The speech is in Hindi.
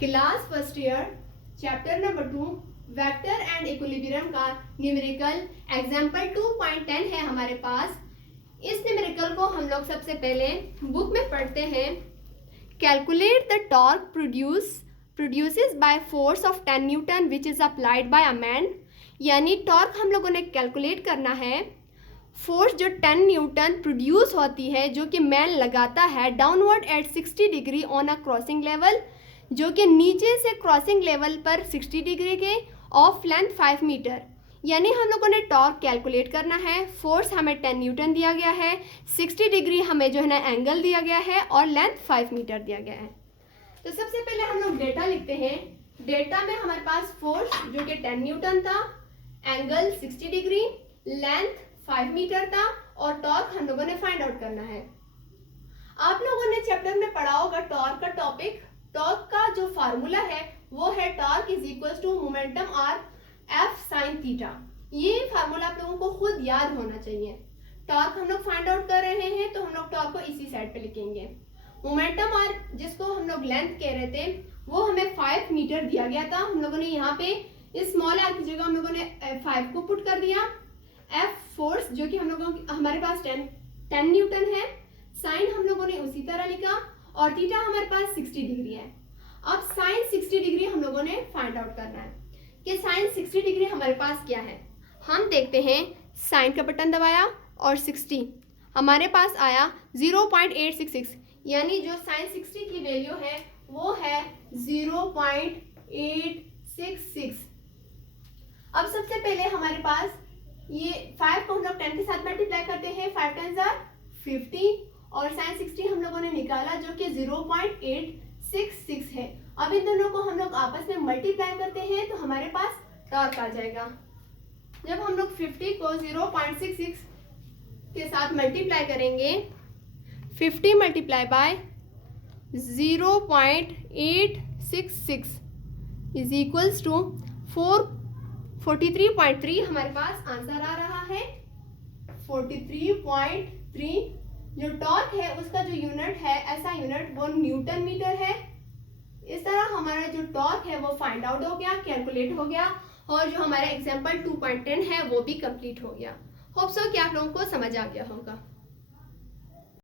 Class first year chapter number 2 vector and equilibrium का न्यूमेरिकल एग्जाम्पल 2.10 है हमारे पास। इस न्यूमेरिकल को हम लोग सबसे पहले बुक में पढ़ते हैं। Calculate the torque produces by force of 10 Newton which is applied by a man. यानी टॉर्क हम लोगों ने कैलकुलेट करना है। फोर्स जो 10 न्यूटन प्रोड्यूस होती है जो कि मैन लगाता है downward at 60 degree on a crossing level, जो कि नीचे से क्रॉसिंग लेवल पर 60 डिग्री के ऑफ लेंथ 5 मीटर। यानी हम लोगों ने टॉर्क कैलकुलेट करना है। फोर्स हमें 10 न्यूटन दिया गया है, 60 डिग्री हमें जो है ना एंगल दिया गया है और लेंथ 5 मीटर दिया गया है। तो सबसे पहले हम लोग डेटा लिखते हैं। डेटा में हमारे पास फोर्स जो कि 10 न्यूटन था, एंगल 60 डिग्री, लेंथ 5 मीटर था और टॉर्क हम लोगों ने फाइंड आउट करना है। आप लोगों ने चैप्टर में पढ़ा होगा टॉर्क का टॉपिक। टॉर्क का जो फार्मूला है वो है torque is equal to momentum R F sine theta. ये फार्मूला आप लोगों को खुद याद होना चाहिए। टॉर्क हम लोग फाइंड आउट कर रहे हैं तो हम लोग टॉर्क को इसी साइड पे लिखेंगे। मोमेंटम आर जिसको हम लोग लेंथ कह रहे थे वो हमें 5 मीटर दिया गया था। हम लोगों ने यहाँ पे इस स्मॉल आर की जगह हम लोगों ने 5 को पुट कर दिया। एफ फोर्स जो कि हम लोगों हमारे पास 10 न्यूटन है, साइन हम लोगों ने उसी तरह लिखा और थीटा हमारे पास 60 डिग्री है। अब साइन 60 डिग्री हम लोगों ने फाइंड आउट करना है कि साइन 60 डिग्री हमारे पास क्या है। हम देखते हैं, साइन का बटन दबाया और 60 हमारे पास आया 0.866, यानी जो साइन 60 की वैल्यू है वो है 0.866। अब सबसे पहले हमारे पास ये 5 को हम लोग 10 के साथ मल्टीप्लाई करते हैं। 5 10 are 50 और साइन 60 हम लोगों ने निकाला जो कि 0.866 है। अब इन दोनों को हम लोग आपस में मल्टीप्लाई करते हैं तो हमारे पास टॉर्क आ जाएगा। जब हम लोग 50 को 0.66 के साथ मल्टीप्लाई करेंगे, 50 multiply by 0.866 is equals to 43.3 हमारे पास आंसर आ रहा है। 43.3 जो टॉर्क है उसका जो यूनिट है ऐसा यूनिट वो न्यूटन मीटर है। इस तरह हमारा जो टॉर्क है वो फाइंड आउट हो गया, कैलकुलेट हो गया और जो हमारा एग्जाम्पल 2.10 है वो भी कंप्लीट हो गया। होप सो कि आप लोगों को समझ आ गया होगा।